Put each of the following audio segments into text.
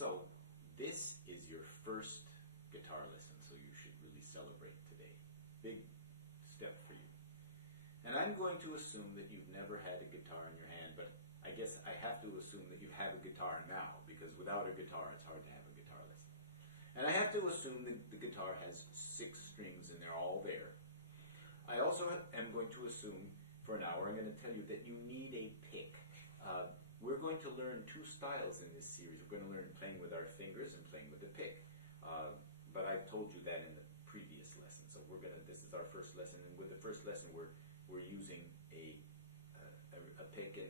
So, this is your first guitar lesson, so you should really celebrate today. Big step for you. And I'm going to assume that you've never had a guitar in your hand, but I guess I have to assume that you have a guitar now, because without a guitar, it's hard to have a guitar lesson. And I have to assume that the guitar has 6 strings and they're all there. I also am going to assume, for an hour, I'm going to tell you that you need a pick. We're going to learn 2 styles in this series. We're going to learn playing with our fingers and playing with a pick. But I've told you that in the previous lesson. So this is our first lesson, and with the first lesson, we're using a pick, and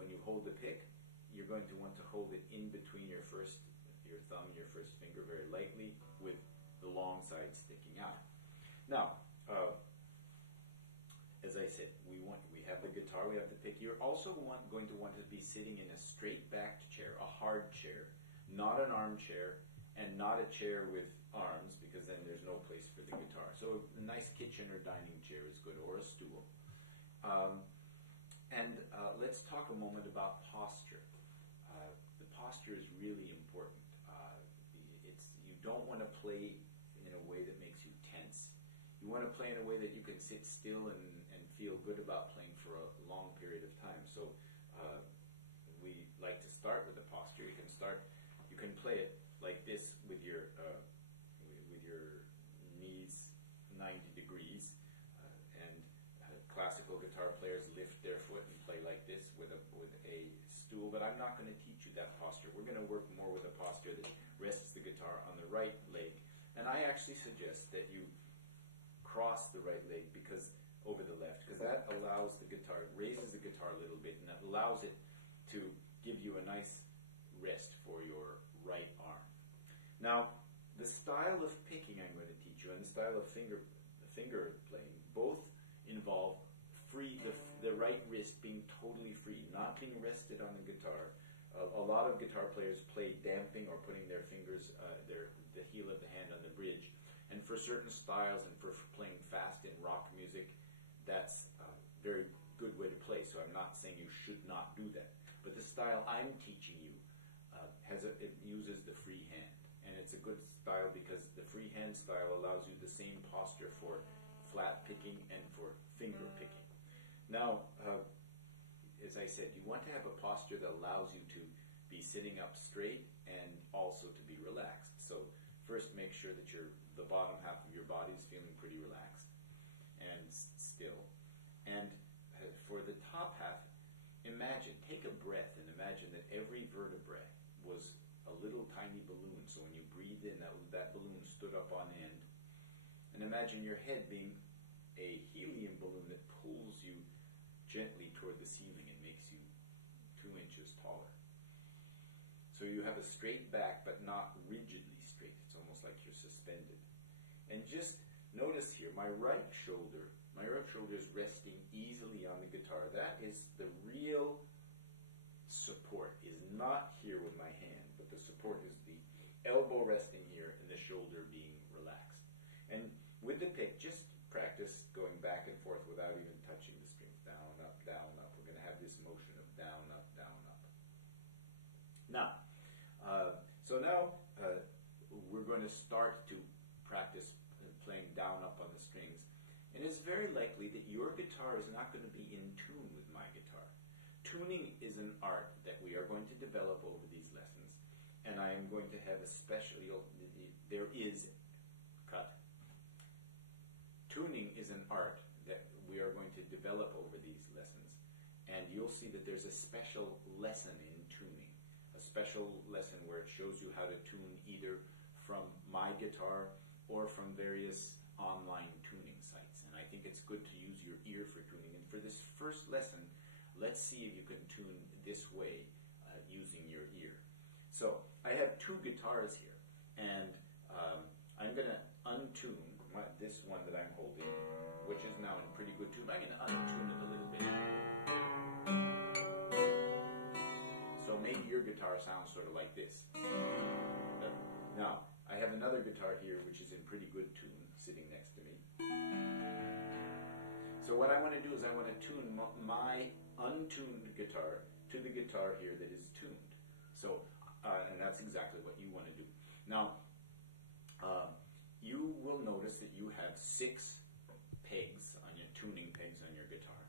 when you hold the pick, you're going to want to hold it in between your thumb and your first finger very lightly, with the long side sticking out. Now, as I said, we have the guitar, we have the pick. You're also going to want to be sitting in a straight-backed chair, a hard chair, not an armchair, and not a chair with arms, because then there's no place for the guitar. So a nice kitchen or dining chair is good, or a stool. Let's talk a moment about posture. The posture is really important. You don't want to play in a way that makes you tense. You want to play in a way that you can sit still and feel good about playing for a long period of time. So we like to start with the posture. You can play it like this with your knees 90 degrees, and classical guitar players lift their foot and play like this with a stool, but I'm not going to teach you that posture. We're going to work more with a posture that rests the guitar on the right leg, and I actually suggest that you cross the right leg over the left, because that allows the guitar, raises the guitar a little bit, and that allows it to give you a nice rest for your right arm. Now, the style of picking I'm going to teach you, and the style of finger playing, both involve the right wrist being totally free, not being rested on the guitar. A lot of guitar players play damping or putting their fingers, the heel of the hand on the bridge. And for certain styles and for playing fast in rock music, that's a very good way to play. So I'm not saying you should not do that. But the style I'm teaching you it uses the free hand. And it's a good style because the free hand style allows you the same posture for flat picking and for finger picking. Now, as I said, you want to have a posture that allows you to be sitting up straight and also to be relaxed. So first, make sure that the bottom half of your body is feeling pretty relaxed and still. And for the top half, take a breath and imagine that every vertebrae was a little tiny balloon. So when you breathed in, that balloon stood up on end. And imagine your head being a helium balloon that pulls you gently toward the ceiling and makes you 2 inches taller. So you have a straight back, but not rigidly straight. It's almost like you're suspended. And just notice here, my right shoulder is resting easily on the guitar. That is the real support, is not here with my hand, but the support is the elbow resting here and the shoulder being relaxed. And with the pick, just practice going back and forth without even touching the strings. Down, up, down, up. We're going to have this motion of down, up, down, up. Now, we're going to start to practice playing down, up on the strings. And it's very likely that your guitar is not going to be in tune with my guitar. Tuning is an art that we are going to develop over these lessons. And I am going to have Tuning is an art that we are going to develop over these lessons. And you'll see that there's a special lesson in tuning. A special lesson where it shows you how to tune either from my guitar or from various online tuning sites. And I think it's good to use your ear for tuning. And for this first lesson, let's see if you can tune this way using your ear. So I have 2 guitars here, and I'm going to untune this one that I'm holding, which is now in pretty good tune. I'm going to untune it a little bit. So maybe your guitar sounds sort of like this. Now, I have another guitar here which is in pretty good tune sitting next to me. So what I want to do is I want to tune my untuned guitar to the guitar here that is tuned. So And that's exactly what you want to do. Now, you will notice that you have 6 pegs on your tuning pegs on your guitar.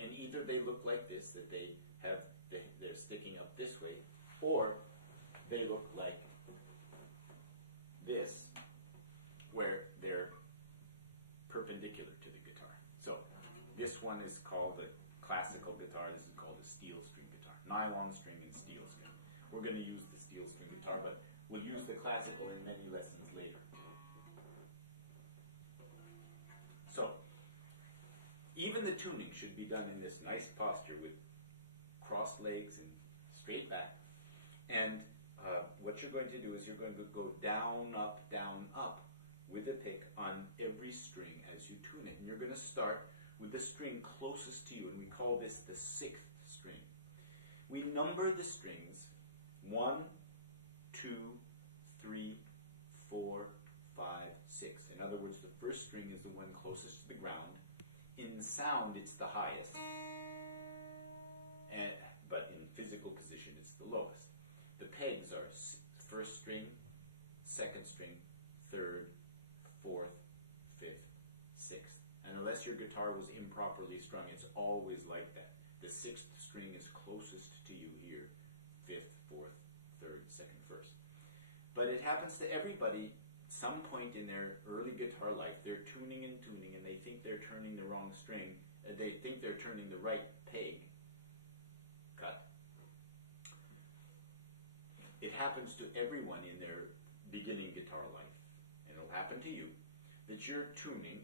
And either they look like this, that they're sticking up this way, or they look like this, where they're perpendicular to the guitar. So this one is called a classical guitar. This is called a steel string guitar. Nylon string and steel string. We're going to use the steel string guitar, but we'll use the classical in many lessons later. So even the tuning should be done in this nice posture with crossed legs and straight back. And what you're going to do is you're going to go down, up with the pick on every string as you tune it. And you're going to start with the string closest to you, and we call this the 6th string. We number the strings 1, 2, 3, 4, 5, 6. In other words, the first string is the one closest to the ground. In sound, it's the highest, but in physical position, it's the lowest. The pegs are first string, second string, third, fourth, fifth, sixth. And unless your guitar was improperly strung, it's always like that. The 6th string is closest to you here, 5th, 4th, 3rd, 2nd, 1st. But it happens to everybody. Some point in their early guitar life, they're tuning, and they think they're turning the wrong string. They think they're turning the right peg. Cut. It happens to everyone in their beginning guitar life, and it'll happen to you, that you're tuning,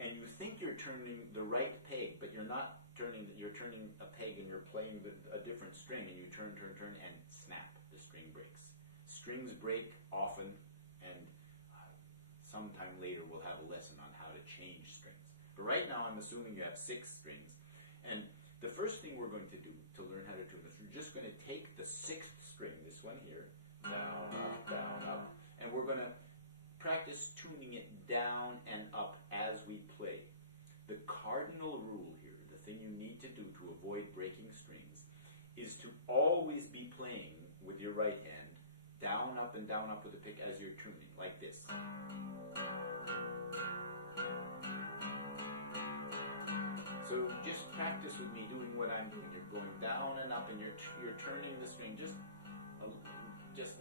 and you think you're turning the right peg, but you're not turning. You're turning a peg, and you're playing a different string, and you turn, and snap, the string breaks. Strings break often, and sometime later we'll have a lesson on how to change strings. But right now I'm assuming you have 6 strings. And the first thing we're going to do to learn how to tune this, we're just going to take the 6th string, this one here, down, up, and we're going to practice tuning it down and up as we play. The cardinal rule here, the thing you need to do to avoid breaking strings, is to always be playing with your right hand, down, up with the pick as you're tuning, like this. So just practice with me doing what I'm doing. You're going down and up, and you're turning the string, just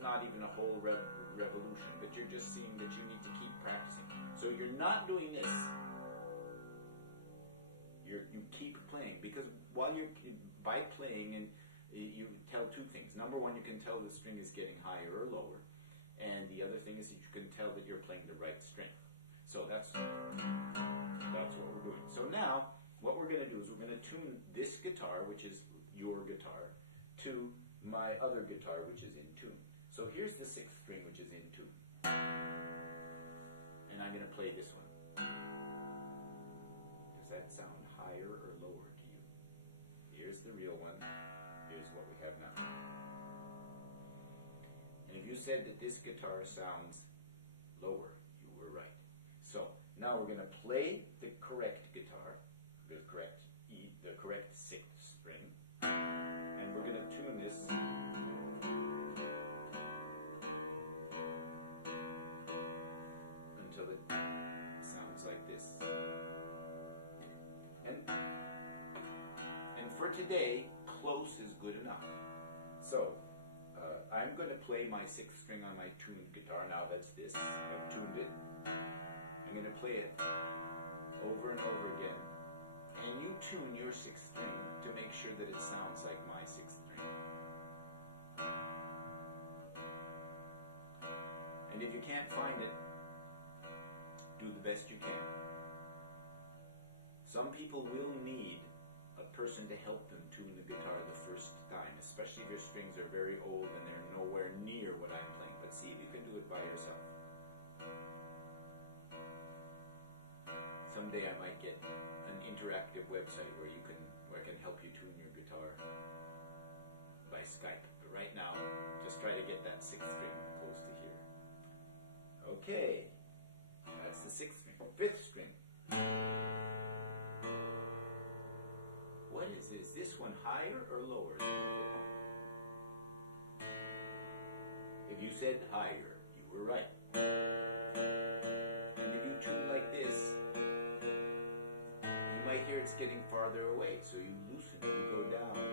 not even a whole revolution, but you're just seeing that you need to keep practicing. So you're not doing this. You keep playing, because by playing, and you tell 2 things. Number 1, you can tell the string is getting higher or lower, and the other thing is that you can tell that you're playing the right string. So that's what we're doing. So now, what we're going to do is we're going to tune this guitar, which is your guitar, to my other guitar, which is in tune. So here's the 6th string, which is in tune. And I'm going to play this one. Does that sound higher or lower to you? Here's the real one. Here's what we have now. And if you said that this guitar sounds lower, you were right. So now we're going to play the correct guitar, the correct E, the correct 6th string, and we're going to tune this until it sounds like this. And for today, close is good enough. So I'm going to play my 6th string on my tuned guitar. Now that's this. I've tuned it. I'm going to play it over and over again. And you tune your 6th string to make sure that it sounds like my 6th string. And if you can't find it, do the best you can. Some people will need a person to help them tune the guitar the first time, especially if your strings are very old and they're nowhere near what I'm playing. But see if you can do it by yourself. Someday I might get an interactive website where I can help you tune your guitar by Skype. But right now, just try to get that 6th string close to here. Okay, that's the 6th string. 5th string. What is this? Is this one higher or lower than the 5th? If you said higher, you were right. And if you tune like this, you might hear it's getting farther away, so you loosen it, you go down.